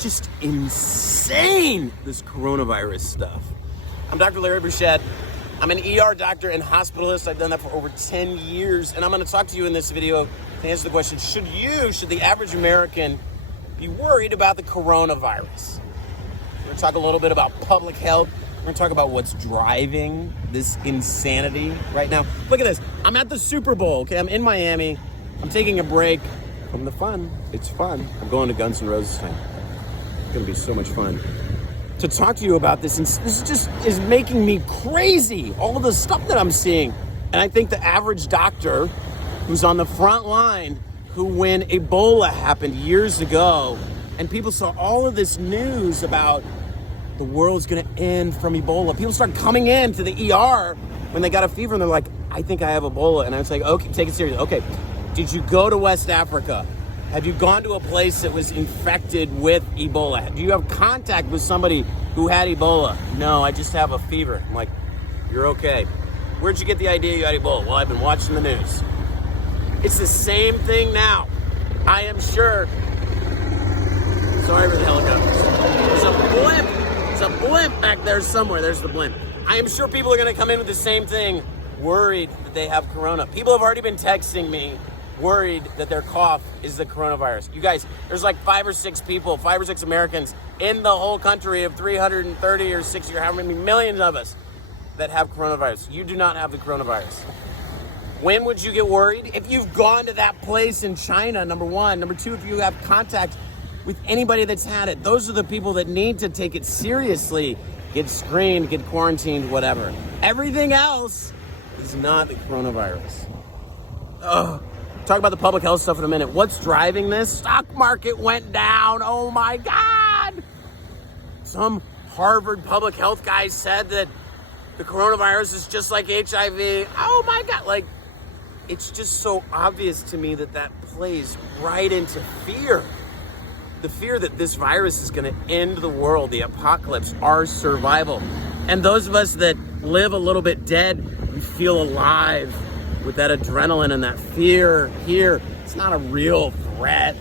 just insane, this coronavirus stuff. I'm Dr. Larry Burchett. I'm an ER doctor and hospitalist. I've done that for over 10 years. And I'm going to talk to you in this video to answer the question, should the average American be worried about the coronavirus? We're going to talk a little bit about public health. We're going to talk about what's driving this insanity right now. Look at this. I'm at the Super Bowl, okay? I'm in Miami. I'm taking a break from the fun. It's fun. I'm going to Guns N' Roses tonight. It's going to be so much fun to talk to you about this. And this just is making me crazy, all of the stuff that I'm seeing. And I think the average doctor who's on the front line, who when Ebola happened years ago, and people saw all of this news about the world's gonna end from Ebola. People start coming in to the ER when they got a fever and they're like, I think I have Ebola. And I was like, okay, take it seriously. Okay, did you go to West Africa? Have you gone to a place that was infected with Ebola? Do you have contact with somebody who had Ebola? No, I just have a fever. I'm like, you're okay. Where'd you get the idea you had Ebola? Well, I've been watching the news. It's the same thing now. I am sure. Sorry for the helicopters. There's a blimp. There's a blimp back there somewhere. There's the blimp. I am sure people are going to come in with the same thing, worried that they have corona. People have already been texting me, worried that their cough is the coronavirus. You guys, there's like 5 or 6 Americans in the whole country of 330 or 60 or how many millions of us that have coronavirus. You do not have the coronavirus. When would you get worried? If you've gone to that place in China, number one. Number two, if you have contact with anybody that's had it. Those are the people that need to take it seriously, get screened, get quarantined, whatever. Everything else is not the coronavirus. Ugh. Talk about the public health stuff in a minute. What's driving this? Stock market went down. Oh my God. Some Harvard public health guy said that the coronavirus is just like HIV. Oh my God. Like, it's just so obvious to me that that plays right into fear. The fear that this virus is going to end the world, the apocalypse, our survival. And those of us that live a little bit dead, we feel alive with that adrenaline and that fear here. It's not a real threat,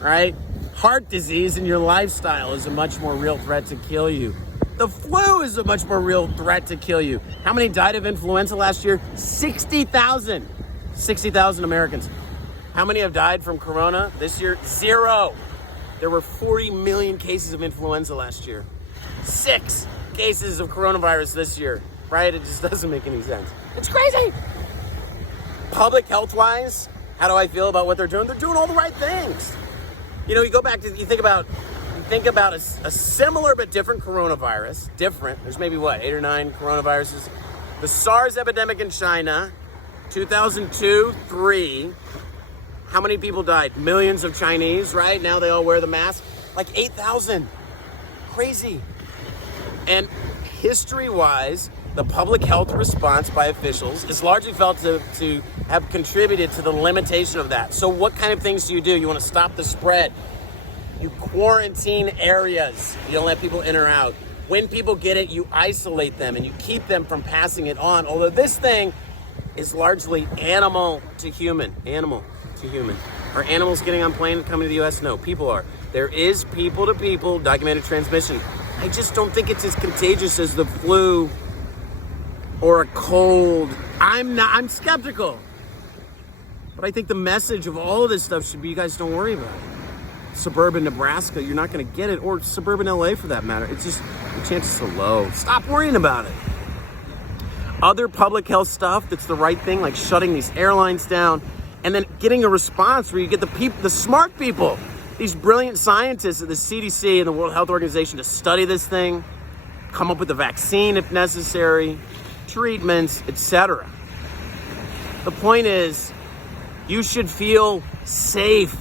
right? Heart disease in your lifestyle is a much more real threat to kill you. The flu is a much more real threat to kill you. How many died of influenza last year? 60,000. 60,000 Americans. How many have died from corona this year? 0. There were 40 million cases of influenza last year. 6 cases of coronavirus this year, right? It just doesn't make any sense. It's crazy. Public health-wise, how do I feel about what they're doing? They're doing all the right things. You know, you go back to, you think about a similar but different coronavirus. Different. There's maybe, 8 or 9 coronaviruses. The SARS epidemic in China, 2002-3. How many people died? Millions of Chinese, right? Now they all wear the mask. Like 8,000. Crazy. And history-wise, the public health response by officials is largely felt to have contributed to the limitation of that. So what kind of things do? You want to stop the spread. You quarantine areas. You don't let people in or out. When people get it, you isolate them and you keep them from passing it on. Although this thing is largely animal to human. Animal to human. Are animals getting on planes and coming to the U.S.? No, people are. There is people to people documented transmission. I just don't think it's as contagious as the flu or a cold. I'm skeptical. But I think the message of all of this stuff should be, you guys don't worry about it. Suburban Nebraska, you're not going to get it. Or suburban LA for that matter. It's just, the chances are low. Stop worrying about it. Other public health stuff that's the right thing, like shutting these airlines down and then getting a response where you get the smart people, these brilliant scientists at the CDC and the World Health Organization to study this thing, come up with a vaccine if necessary, treatments, etc. The point is, you should feel safe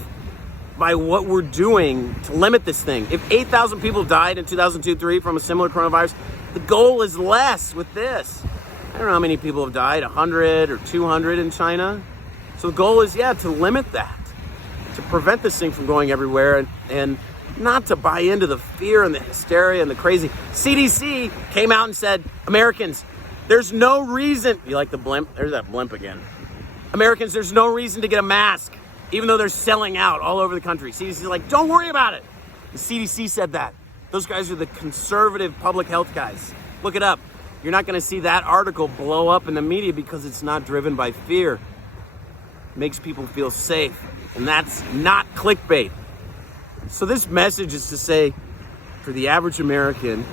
by what we're doing to limit this thing. If 8,000 people died in 2002-3 from a similar coronavirus, the goal is less with this. I don't know how many people have died, 100 or 200 in China. So the goal is, to limit that, to prevent this thing from going everywhere and not to buy into the fear and the hysteria and the crazy. CDC came out and said, Americans, there's no reason. You like the blimp? There's that blimp again. Americans, there's no reason to get a mask, even though they're selling out all over the country. CDC is like, don't worry about it. The CDC said that. Those guys are the conservative public health guys. Look it up. You're not going to see that article blow up in the media because it's not driven by fear. It makes people feel safe. And that's not clickbait. So this message is to say, for the average American,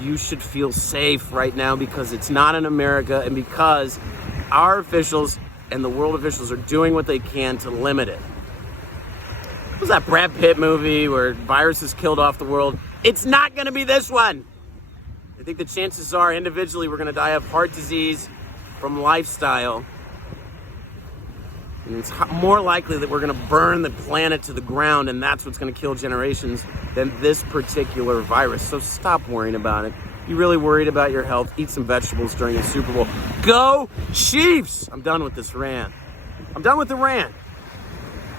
you should feel safe right now because it's not in America and because our officials and the world officials are doing what they can to limit it. What was that Brad Pitt movie where viruses killed off the world? It's not going to be this one. I think the chances are individually we're going to die of heart disease from lifestyle. And it's more likely that we're going to burn the planet to the ground, and that's what's going to kill generations than this particular virus. So stop worrying about it. You really worried about your health? Eat some vegetables during the Super Bowl. Go Chiefs! I'm done with this rant. I'm done with the rant.